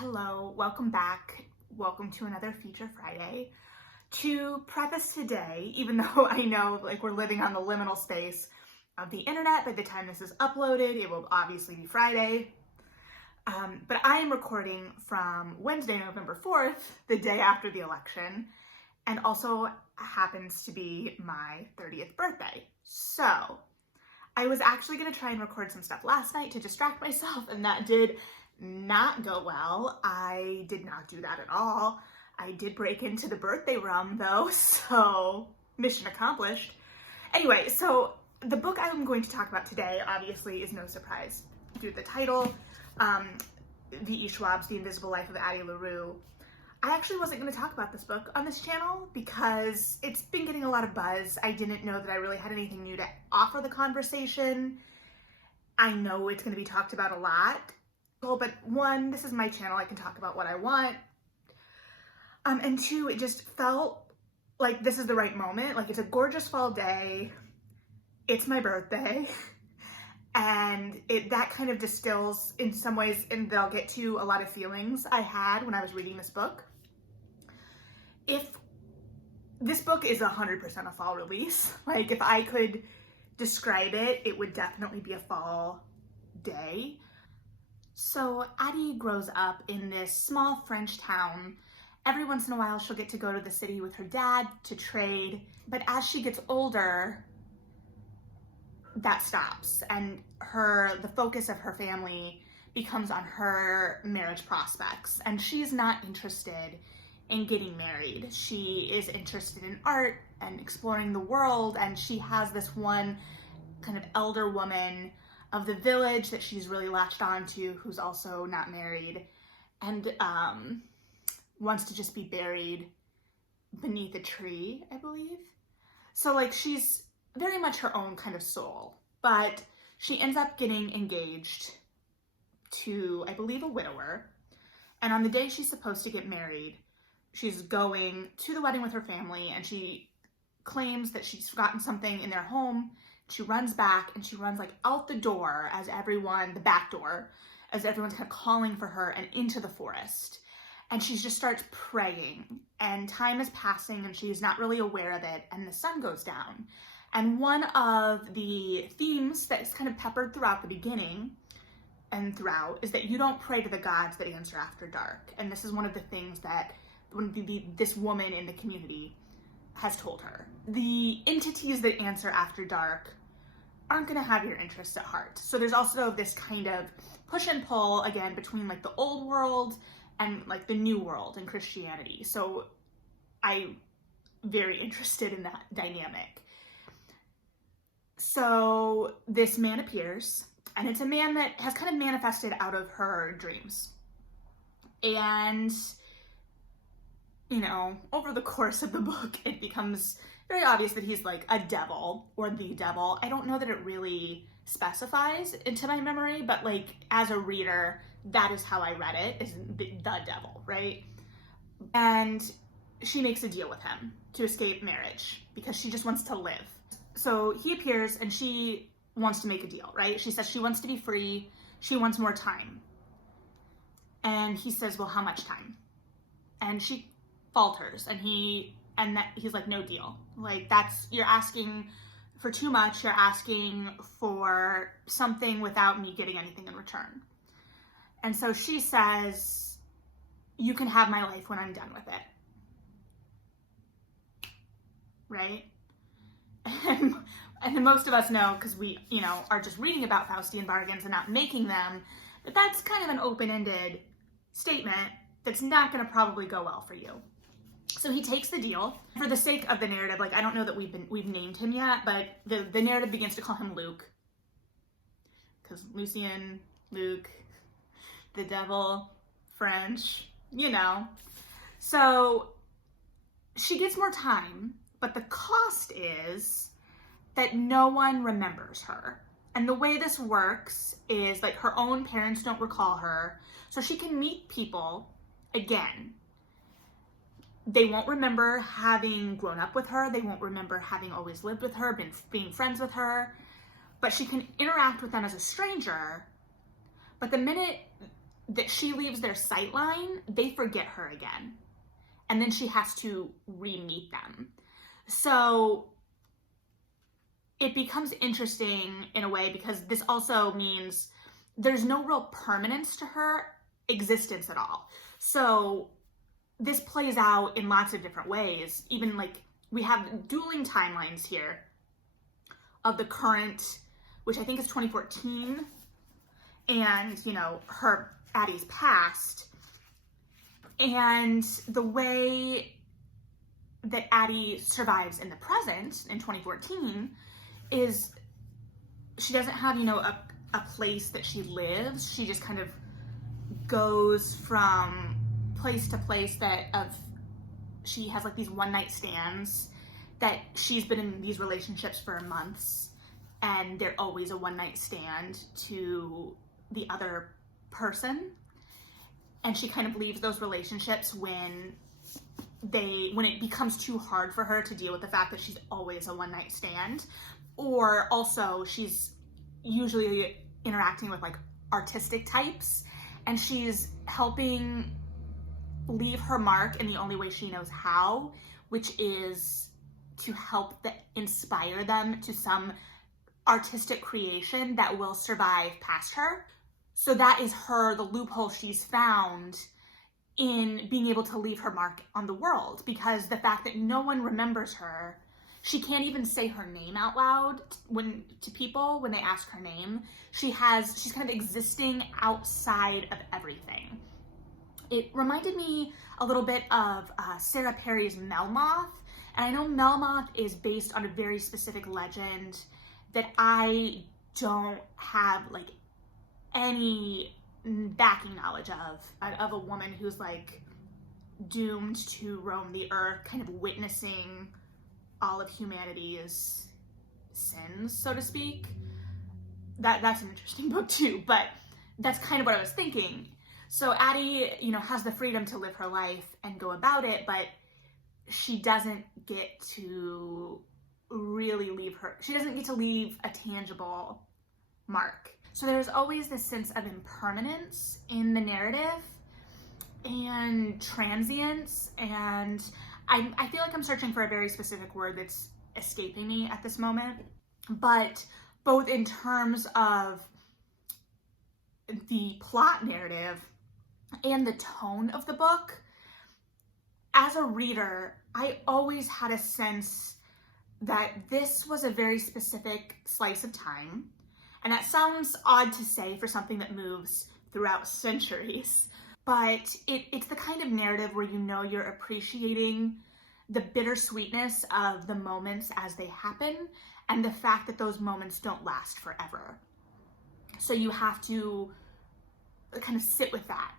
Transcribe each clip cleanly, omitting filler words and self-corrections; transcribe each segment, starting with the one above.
Hello, welcome back. Welcome to another Feature Friday. To preface today, even though I know we're living on the liminal space of the internet, by the time this is uploaded, it will obviously be Friday. But I am recording from Wednesday, November 4th, the day after the election, and also happens to be my 30th birthday. So I was actually going to try and record some stuff last night to distract myself, and that did not go well. I did not do that at all. I did break into the birthday realm though, so mission accomplished. Anyway, so the book I'm going to talk about today obviously is no surprise due to the title, V.E. Schwab's The Invisible Life of Addie LaRue. I actually wasn't going to talk about this book on this channel because it's been getting a lot of buzz. I didn't know that I really had anything new to offer the conversation. I know it's going to be talked about a lot. But one, this is my channel, I can talk about what I want. And two, it just felt like this is the right moment. Like, it's a gorgeous fall day, it's my birthday, and that kind of distills in some ways, and they'll get to a lot of feelings I had when I was reading this book. If this book is 100% a fall release, like if I could describe it, it would definitely be a fall day. So Addie grows up in this small French town. Every once in a while, she'll get to go to the city with her dad to trade. But as she gets older, that stops. And the focus of her family becomes on her marriage prospects. And she's not interested in getting married. She is interested in art and exploring the world. And she has this one kind of elder woman of the village that she's really latched on to, who's also not married, and wants to just be buried beneath a tree, I believe. So like, she's very much her own kind of soul, but she ends up getting engaged to, I believe, a widower. And on the day she's supposed to get married, she's going to the wedding with her family, and she claims that she's forgotten something in their home. She runs back and she runs like out the door the back door, as everyone's kind of calling for her, and into the forest. And she just starts praying, and time is passing and she's not really aware of it, and the sun goes down. And one of the themes that is kind of peppered throughout the beginning and throughout is that you don't pray to the gods that answer after dark. And this is one of the things that this woman in the community has told her. The entities that answer after dark aren't going to have your interests at heart. So there's also this kind of push and pull, again, between like the old world and like the new world in Christianity. So I'm very interested in that dynamic. So this man appears, and it's a man that has kind of manifested out of her dreams. And you know, over the course of the book, it becomes very obvious that he's like a devil or the devil. I don't know that it really specifies into my memory, but like as a reader, that is how I read it, is the devil, right? And she makes a deal with him to escape marriage because she just wants to live. So he appears and she wants to make a deal, right? She says she wants to be free. She wants more time. And he says, well, how much time? And she falters, and he's like, no deal. Like, you're asking for too much. You're asking for something without me getting anything in return. And so she says, you can have my life when I'm done with it. Right? And most of us know, because we, are just reading about Faustian bargains and not making them, that that's kind of an open-ended statement that's not going to probably go well for you. So he takes the deal. For the sake of the narrative, like, I don't know that we've named him yet, but the narrative begins to call him Luke. Because Lucien, Luke, the devil, French, So she gets more time, but the cost is that no one remembers her. And the way this works is like her own parents don't recall her, so she can meet people again. They won't remember having grown up with her. They won't remember having always lived with her, being friends with her, but she can interact with them as a stranger. But the minute that she leaves their sightline, they forget her again. And then she has to re-meet them. So it becomes interesting in a way because this also means there's no real permanence to her existence at all. So this plays out in lots of different ways. Even like we have dueling timelines here of the current, which I think is 2014, and, you know, her, Addie's past. And the way that Addie survives in the present in 2014 is she doesn't have, you know, a place that she lives. She just kind of goes from place to place she has like these one night stands that she's been in these relationships for months, and they're always a one night stand to the other person. And she kind of leaves those relationships when it becomes too hard for her to deal with the fact that she's always a one night stand. Or also she's usually interacting with like artistic types, and she's helping leave her mark in the only way she knows how, which is to help inspire them to some artistic creation that will survive past her. So that is the loophole she's found in being able to leave her mark on the world, because the fact that no one remembers her, she can't even say her name out loud to people when they ask her name. She's kind of existing outside of everything. It reminded me a little bit of Sarah Perry's Melmoth. And I know Melmoth is based on a very specific legend that I don't have like any backing knowledge of a woman who's like doomed to roam the earth, kind of witnessing all of humanity's sins, so to speak. That's an interesting book too, but that's kind of what I was thinking. So Addie, you know, has the freedom to live her life and go about it, but she doesn't get to she doesn't get to leave a tangible mark. So there's always this sense of impermanence in the narrative and transience, and I feel like I'm searching for a very specific word that's escaping me at this moment. But both in terms of the plot narrative and the tone of the book, as a reader, I always had a sense that this was a very specific slice of time. And that sounds odd to say for something that moves throughout centuries, but it's the kind of narrative where you know you're appreciating the bittersweetness of the moments as they happen and the fact that those moments don't last forever. So you have to kind of sit with that.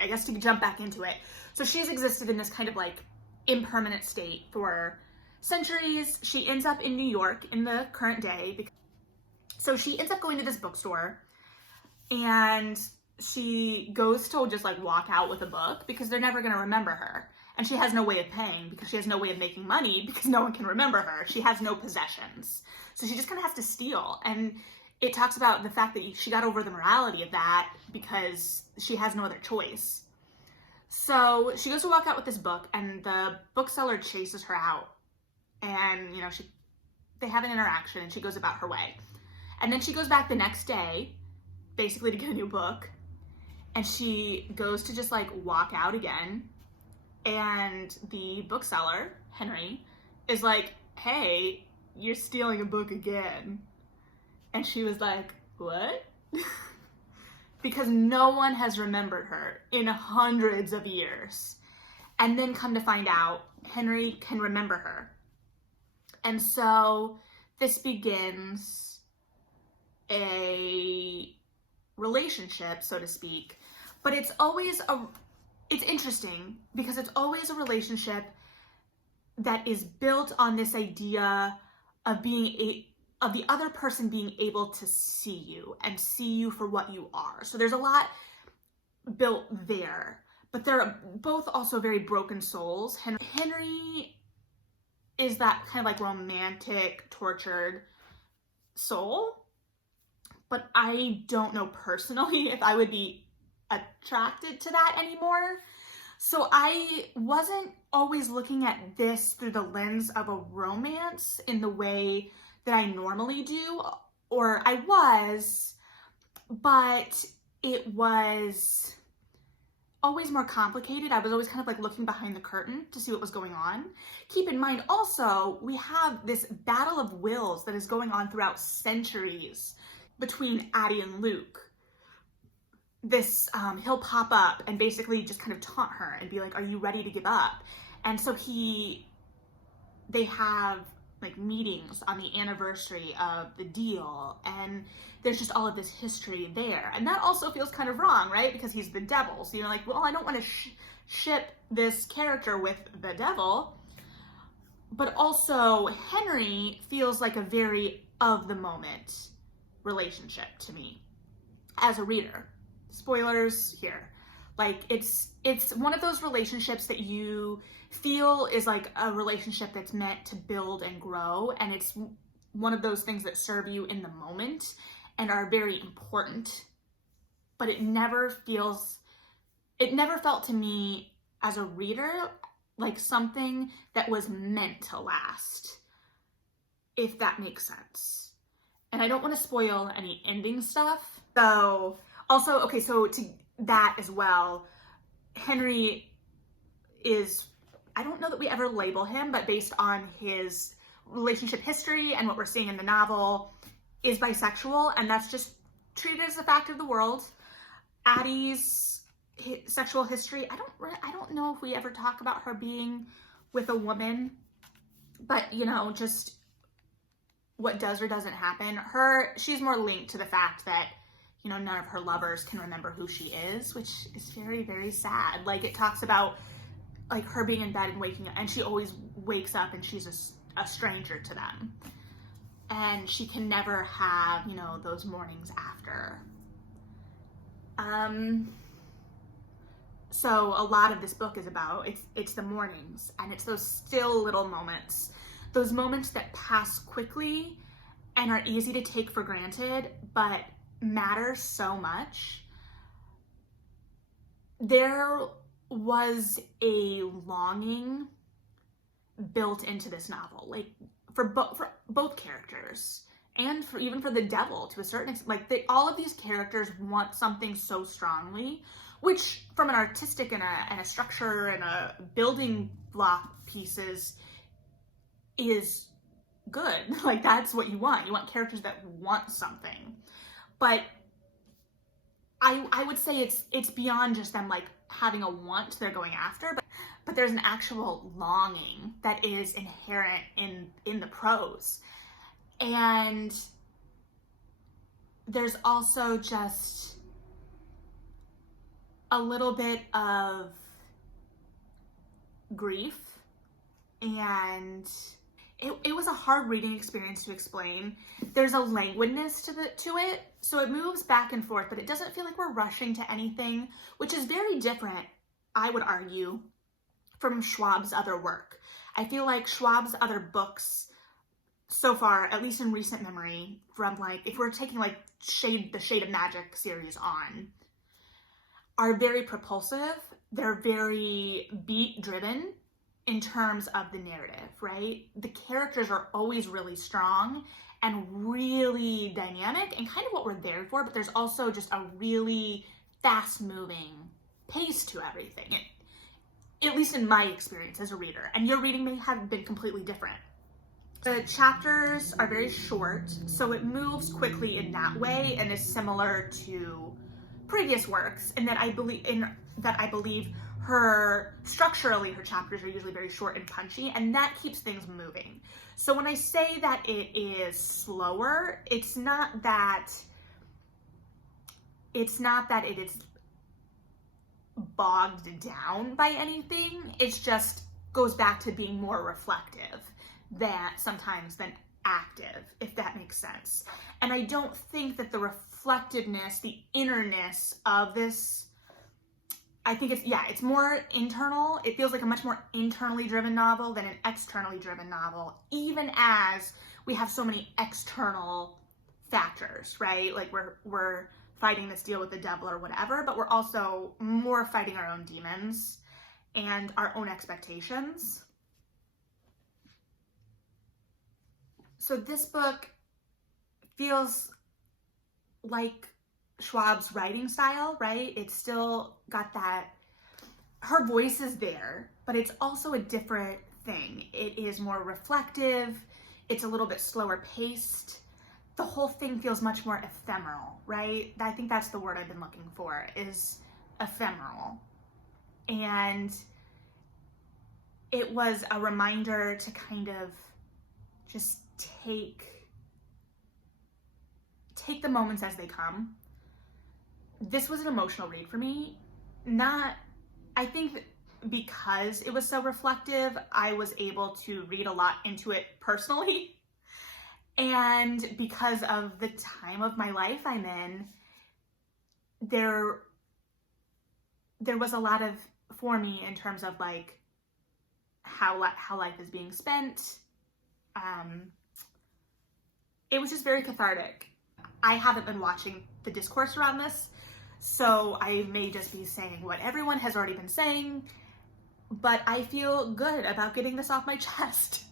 I guess to jump back into it. So she's existed in this kind of like impermanent state for centuries. She ends up in New York in the current day. So she ends up going to this bookstore, and she goes to just like walk out with a book because they're never going to remember her. And she has no way of paying because she has no way of making money because no one can remember her. She has no possessions. So she just kind of has to steal. And it talks about the fact that she got over the morality of that because she has no other choice. So she goes to walk out with this book, and the bookseller chases her out. And, you know, they have an interaction, and she goes about her way. And then she goes back the next day, basically to get a new book. And she goes to just like walk out again. And the bookseller, Henry, is like, "Hey, you're stealing a book again." And she was like, "What?" Because no one has remembered her in hundreds of years. And then come to find out, Henry can remember her. And so this begins a relationship, so to speak. But it's interesting because it's always a relationship that is built on this idea of of the other person being able to see you and see you for what you are. So there's a lot built there, but they're both also very broken souls. Henry is that kind of like romantic, tortured soul, but I don't know personally if I would be attracted to that anymore. So I wasn't always looking at this through the lens of a romance in the way that I normally do, or I was, but it was always more complicated. I was always kind of like looking behind the curtain to see what was going on. Keep in mind also, we have this battle of wills that is going on throughout centuries between Addie and Luke. This, he'll pop up and basically just kind of taunt her and be like, are you ready to give up? And so they have like meetings on the anniversary of the deal, and there's just all of this history there. And that also feels kind of wrong, right? Because he's the devil. So you're like, well, I don't want to ship this character with the devil. But also Henry feels like a very of the moment relationship to me as a reader. Spoilers here. Like it's one of those relationships that you feel is like a relationship that's meant to build and grow, and it's one of those things that serve you in the moment and are very important, but it never felt to me as a reader like something that was meant to last, if that makes sense. And I don't want to spoil any ending stuff. So also, okay, so to that as well, Henry is, I don't know that we ever label him, but based on his relationship history and what we're seeing in the novel, is bisexual, and that's just treated as a fact of the world. Addie's sexual history, I don't know if we ever talk about her being with a woman, but you know, just what does or doesn't happen. She's more linked to the fact that, you know, none of her lovers can remember who she is, which is very, very sad. Like, it talks about like her being in bed and waking up, and she always wakes up and she's a stranger to them. And she can never have, you know, those mornings after. So a lot of this book is about, it's the mornings, and it's those still little moments, those moments that pass quickly and are easy to take for granted, but matter so much. There was a longing built into this novel, like for both characters, and even for the devil to a certain extent. Like all of these characters want something so strongly, which from an artistic and a structure and a building block pieces is good. Like that's what you want. You want characters that want something. But I would say it's beyond just them like having a want they're going after, but there's an actual longing that is inherent in the prose. And there's also just a little bit of grief, and it was a hard reading experience to explain. There's a languidness to it, so it moves back and forth, but it doesn't feel like we're rushing to anything, which is very different, I would argue, from Schwab's other work. I feel like Schwab's other books so far, at least in recent memory, from like, if we're taking like the Shade of Magic series on, are very propulsive. They're very beat driven in terms of the narrative, right? The characters are always really strong and really dynamic and kind of what we're there for, but there's also just a really fast moving pace to everything, at least in my experience as a reader. And your reading may have been completely different. The chapters are very short, so it moves quickly in that way and is similar to previous works, and that I believe structurally her chapters are usually very short and punchy, and that keeps things moving. So when I say that it is slower, it's not that it is bogged down by anything. It's just goes back to being more reflective than active, if that makes sense. And I don't think that the reflectiveness, the innerness of this, I think it's more internal. It feels like a much more internally driven novel than an externally driven novel, even as we have so many external factors, right? Like we're fighting this deal with the devil or whatever, but we're also more fighting our own demons and our own expectations. So this book feels like Schwab's writing style, right? It's still got that, her voice is there, but it's also a different thing. It is more reflective. It's a little bit slower paced. The whole thing feels much more ephemeral, right? I think that's the word I've been looking for, is ephemeral. And it was a reminder to kind of just take the moments as they come. This was an emotional read for me. I think because it was so reflective, I was able to read a lot into it personally. And because of the time of my life I'm in, there was a lot of, for me, in terms of like how life is being spent. It was just very cathartic. I haven't been watching the discourse around this, so I may just be saying what everyone has already been saying, but I feel good about getting this off my chest.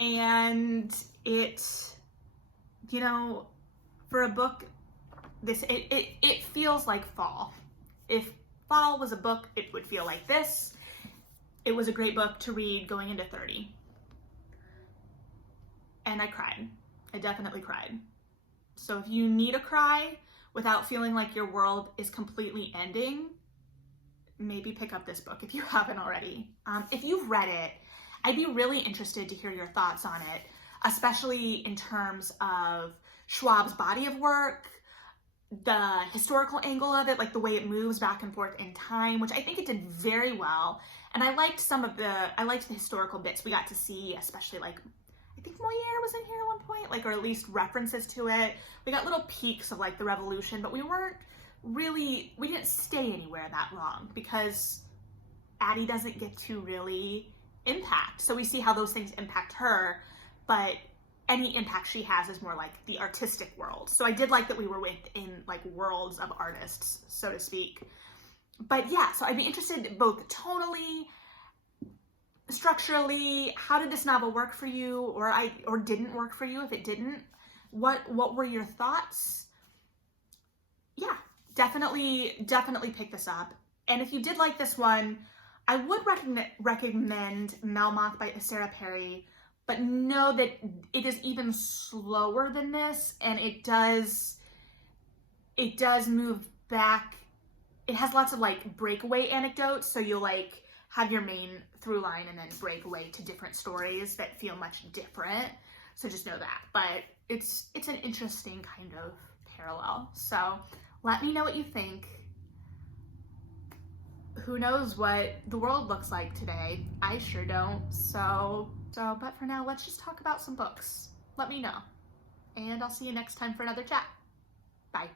And it, you know, for a book, it feels like fall. If fall was a book, it would feel like this. It was a great book to read going into 30. And I cried. I definitely cried. So if you need a cry without feeling like your world is completely ending, maybe pick up this book if you haven't already. If you've read it, I'd be really interested to hear your thoughts on it, especially in terms of Schwab's body of work, the historical angle of it, like the way it moves back and forth in time, which I think it did very well. And I liked the historical bits we got to see, especially like, I think Moliere was in here at one point, like, or at least references to it. We got little peeks of like the revolution, but we didn't stay anywhere that long because Addie doesn't get to really impact. So we see how those things impact her, but any impact she has is more like the artistic world. So I did like that we were within like worlds of artists, so to speak. But yeah, so I'd be interested both tonally, structurally, how did this novel work for you, or didn't work for you? If it didn't, what were your thoughts? Yeah, definitely pick this up. And if you did like this one, I would recommend Melmoth by Sarah Perry, but know that it is even slower than this, and it does move back. It has lots of like breakaway anecdotes, so you'll like have your main through line and then break away to different stories that feel much different. So just know that. But it's an interesting kind of parallel. So let me know what you think. Who knows what the world looks like today? I sure don't. So, but for now, let's just talk about some books. Let me know. And I'll see you next time for another chat. Bye.